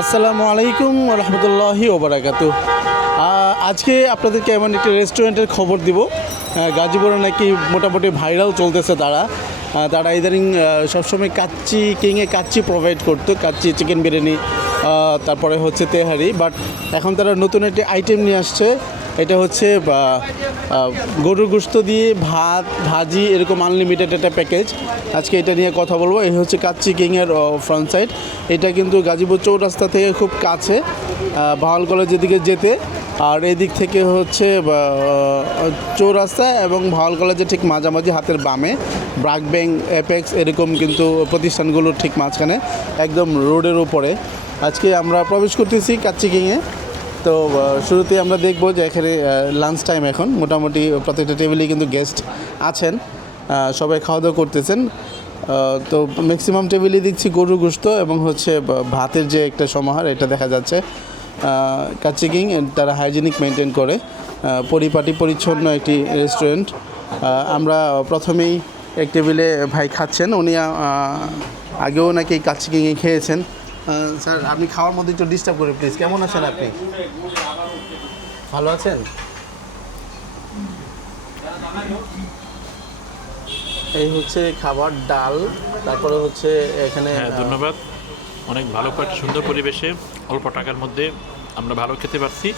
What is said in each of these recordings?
আসসালামু আলাইকুম রহমতুল্লাহি ওবরাকাত আজকে আপনাদেরকে এমন একটি রেস্টুরেন্টের খবর দিব। গাজীপুরে নাকি মোটামুটি ভাইরাল চলতেছে তারা। তারা ইদানিং সবসময় কাচ্চি কিংয়ে কাচ্চি প্রোভাইড করতো, কাচ্চি চিকেন বিরিয়ানি তারপরে হচ্ছে তেহারি বাট এখন তারা নতুন একটি আইটেম নিয়ে আসছে। এটা হচ্ছে গরুর গোস্ত দিয়ে ভাত, ভাজি, এরকম আনলিমিটেড একটা প্যাকেজ আজকে এটা নিয়ে কথা বলব। এই হচ্ছে কাচ্চি কিংয়ের ফ্রন্ট সাইড এটা কিন্তু গাজীপুর চৌরাস্তা থেকে খুব কাছে। বাহাল কলেজের দিকে যেতে। আর এই দিক থেকে হচ্ছে চৌরাস্তা এবং ভাওয়াল কলেজের ঠিক মাঝামাঝি হাতের বামে ব্রাক ব্যাংক অ্যাপেক্স এরকম কিন্তু প্রতিষ্ঠানগুলোর ঠিক মাঝখানে, একদম রোডের উপরে। আজকে আমরা প্রবেশ করতেছি কাচ্চি কিংয়ে। তো শুরুতে আমরা দেখব যে এখানে লাঞ্চ টাইম এখন। মোটামুটি প্রত্যেকটা টেবিলেই কিন্তু গেস্ট আছেন। সবাই খাওয়া দাওয়া করতেছেন তো ম্যাক্সিমাম টেবিলে দেখছি গরু গোস্ত এবং হচ্ছে ভাতের যে একটা সমাহার, এটা দেখা যাচ্ছে। কাচিকিং তারা হাইজিনিক মেনটেন করে। পরিপাটি পরিচ্ছন্ন একটি রেস্টুরেন্ট আমরা প্রথমেই এক টেবিলে ভাই খাচ্ছেন। উনি আগেও নাকি কাচিকিংয়ে খেয়েছেন। স্যার আপনি খাওয়ার মধ্যে একটু ডিস্টার্ব করে প্লিজ কেমন আছেন আপনি? ভালো আছেন? এই হচ্ছে খাবার ডাল তারপরে হচ্ছে এখানে হ্যাঁ ধন্যবাদ। অনেক ভালো একটা সুন্দর পরিবেশে অল্প টাকার মধ্যে আমরা ভালো খেতে পারছি।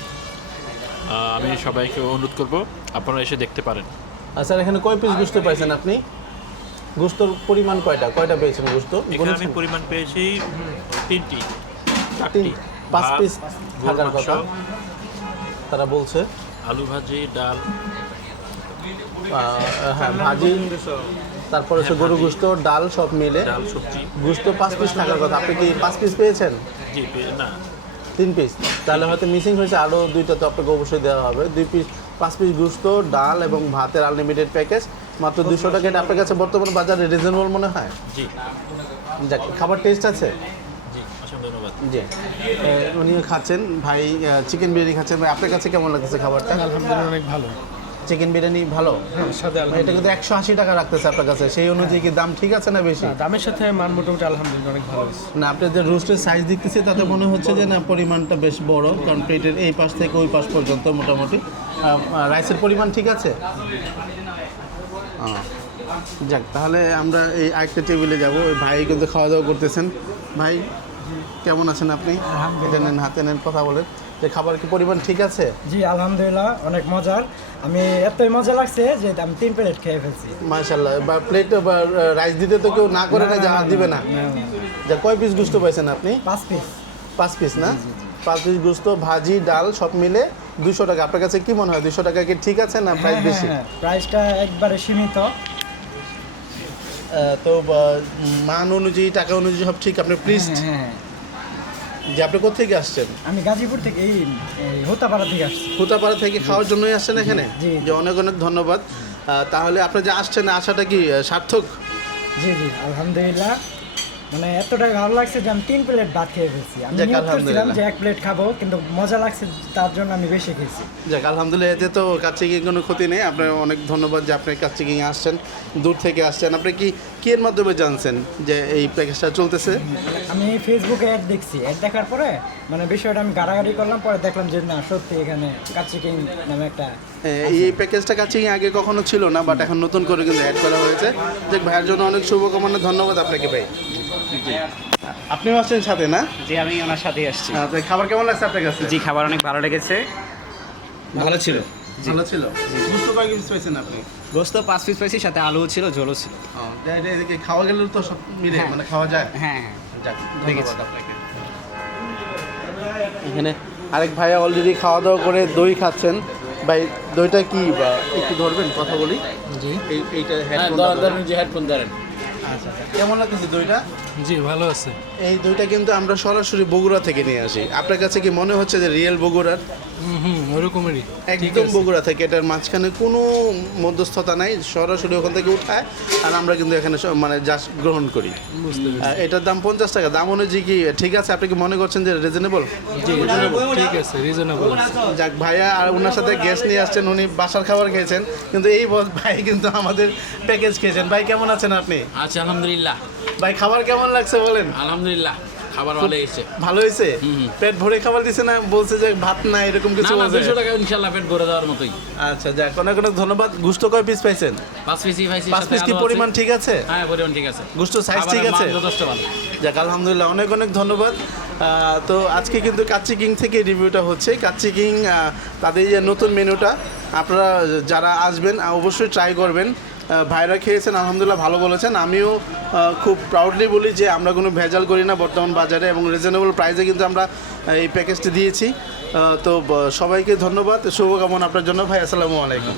আমি সবাইকে অনুরোধ করব আপনারা এসে দেখতে পারেন। স্যার এখানে কয় পিস গুস্ত পাইছেন আপনি? গুস্তর পরিমাণ কয়টা? কয়টা পেয়েছেন গুস্ত? এখানে পরিমাণ পেয়েছি তিনটি। চারটি। পাঁচ পিস থাকার কথা। তারা বলছে? আলু ভাজি ডাল। হ্যাঁ ভাজি তারপরে হচ্ছে গরু গুস্ত ডাল সব মিলে। ডাল সবজি। গুস্ত পাঁচ পিস থাকার কথা। আপনি কি পাঁচ পিস পেয়েছেন? জি না। তিন পিস তাহলে হয়তো মিসিং হয়েছে। আরও দুইটা তো আপনাকে অবশ্যই দেওয়া হবে। দুই পিস পাঁচ পিস গুস্ত ডাল এবং ভাতের আনলিমিটেড প্যাকেজ মাত্র দুশো টাকা। এটা আপনার কাছে বর্তমান বাজারে রিজনেবল মনে হয়? জি। যাক খাবার টেস্ট আছে? ধন্যবাদ। জি। উনিও খাচ্ছেন। ভাই চিকেন বিরিয়ানি খাচ্ছেন। ভাই আপনার কাছে কেমন লাগতেছে খাবারটা? আলহামদুলিল্লাহ অনেক ভালো। চিকেন বিরিয়ানি ভালো? সাথে এটা কিন্তু একশো আশি টাকা রাখতেছে আপনার কাছে। সেই অনুযায়ী কি দাম ঠিক আছে না বেশি? দামের সাথে মান মোটামুটি আলহামদুলিল্লাহ অনেক ভালো না আপনার যে রোস্টের সাইজ দেখতেছি তাতে মনে হচ্ছে যে না পরিমাণটা বেশ বড় কারণ প্লেটের এই পাশ থেকে ওই পাশ পর্যন্ত মোটামুটি। রাইসের পরিমাণ ঠিক আছে? যাক তাহলে আমরা এই আরেকটা টেবিলে যাব। ওই ভাই কিন্তু খাওয়া দাওয়া করতেছেন। ভাই কেমন আছেন আপনি? এটা নেন হাতে নেন কথা বলেন। যে খাবার কি পরিমাণ ঠিক আছে? জি আলহামদুলিল্লাহ অনেক মজার। আমি এতই মজা লাগছে যে আমি তিন প্লেট খেয়ে ফেলছি। মাশাল্লাহ বা প্লেট বা রাইস দিতে তো কেউ না করে না যে হাত দিবে না। যা কয় পিস গুস্ত পাইছেন আপনি? পাঁচ পিস পাঁচ পিস না? পাঁচ পিস গুস্ত ভাজি ডাল সব মিলে দুশো টাকা। আপনার কাছে কি মনে হয় দুশো টাকা কি ঠিক আছে না প্রাইস বেশি? প্রাইসটা একবারে সীমিত। তো মান অনুযায়ী টাকা অনুযায়ী সব ঠিক। আপনি প্লিজ হ্যাঁ, হ্যাঁ। যে আপনি কোথেকে আসছেন? আমি গাজীপুর থেকে এই হোতাপাড়া থেকে আসছি। হুতাপাড়া থেকে খাওয়ার জন্যই আসছেন এখানে? জি। যে অনেক অনেক ধন্যবাদ। তাহলে আপনি যে আসছেন আসাটা কি সার্থক? জি জি আলহামদুলিল্লাহ। মানে এতটাই ভালো লাগছে যে আমি তিন প্লেট ভাত খেয়ে ফেলছি। আমি নিয়োগ করছিলাম। যে এক প্লেট খাব কিন্তু মজা লাগছে তার জন্য আমি বেশি খেয়েছি। যাক আলহামদুলিল্লাহ এতে তো কাছে গিয়ে কোনো ক্ষতি নেই। আপনার অনেক ধন্যবাদ যে আপনি কাছে গিয়ে আসছেন দূর থেকে আসছেন। আপনি কি কি এর মাধ্যমে জানছেন যে এই প্যাকেজটা চলতেছে? আমি ফেসবুকে অ্যাড দেখছি। অ্যাড দেখার পরে মানে বিষয়টা আমি গাড়াগাড়ি করলাম পরে দেখলাম যে না সত্যি এখানে কাচিকিং নামে একটা এই প্যাকেজটা কাছে আগে কখনো ছিল না বাট এখন নতুন করে কিন্তু অ্যাড করা হয়েছে। যে ভাইয়ের জন্য অনেক শুভকামনা ধন্যবাদ আপনাকে ভাই। আপনিও আসছেন সাথে না? জি আমি ওনার সাথেই আসছি। তো খাবার কেমন লাগছে আপনার কাছে? জি খাবার অনেক ভালো লেগেছে। ভালো ছিল। ভালো ছিল? বুঝতে পারি কিছু পেয়েছেন আপনি? গোস্ত পাঁচ পিস পাইছি সাথে আলুও ছিল ঝোলও ছিল। খাওয়া গেলে তো সব মিলে হ্যাঁ। মানে খাওয়া যায়। হ্যাঁ হ্যাঁ। যাক ধন্যবাদ আপনাকে। এখানে আরেক ভাইয়া অলরেডি খাওয়া দাওয়া করে দই খাচ্ছেন। ভাই দইটা কি বা একটু ধরবেন কথা বলি? জি। এইটা হেডফোন যে হেডফোন ধরেন। আচ্ছা আচ্ছা। কেমন লাগতেছে দইটা? জি ভালো আছে। এই দইটা কিন্তু আমরা সরাসরি বগুড়া থেকে নিয়ে আসি। আপনার কাছে কি মনে হচ্ছে যে রিয়েল বগুড়ার হুম হুম একদম বগুড়া থেকে এটার মাঝখানে কোনো মধ্যস্থতা নাই সরাসরি ওখান থেকে উঠায় আর আমরা কিন্তু এখানে সব মানে জাস্ট গ্রহণ করি। এটার দাম পঞ্চাশ টাকা দাম অনুযায়ী কি ঠিক আছে? আপনি কি মনে করছেন যে রিজনেবল ঠিক আছে রিজনেবল যাক ভাইয়া আর ওনার সাথে গ্যাস নিয়ে আসছেন উনি বাসার খাবার খেয়েছেন কিন্তু এই ভাই কিন্তু আমাদের প্যাকেজ খেয়েছেন। ভাই কেমন আছেন আপনি? আচ্ছা আলহামদুলিল্লাহ। ভাই খাবার কেমন লাগছে বলেন? আলহামদুলিল্লাহ। খাবার ভালো এসেছে ভালো হয়েছে? পেট ভরে খাবার দিছে না? বলছে যে ভাত না এরকম কিছু না দুশো টাকা ইনশাল্লাহ পেট ভরে দেওয়ার মতোই। আচ্ছা যাক অনেক অনেক ধন্যবাদ। গুস্ত কয় পিস পাইছেন? পাঁচ পিসি পাইছি পাঁচ পিস কি পরিমাণ ঠিক আছে? হ্যাঁ পরিমাণ ঠিক আছে। গুস্ত সাইজ ঠিক আছে? যথেষ্ট ভালো। যাক আলহামদুলিল্লাহ অনেক অনেক ধন্যবাদ। তো আজকে কিন্তু কাচ্চি কিং থেকে রিভিউটা হচ্ছে। কাচ্চি কিং তাদের যে নতুন মেনুটা আপনারা যারা আসবেন অবশ্যই ট্রাই করবেন। ভাইরা খেয়েছেন, আলহামদুলিল্লাহ ভালো বলেছেন। আমিও খুব প্রাউডলি বলি যে আমরা কোনো ভেজাল করি না বর্তমান বাজারে এবং রিজনেবল প্রাইসে কিন্তু আমরা এই প্যাকেজটি দিয়েছি। তো সবাইকে ধন্যবাদ। শুভকামনা আপনার জন্য। ভাই আসসালামু আলাইকুম।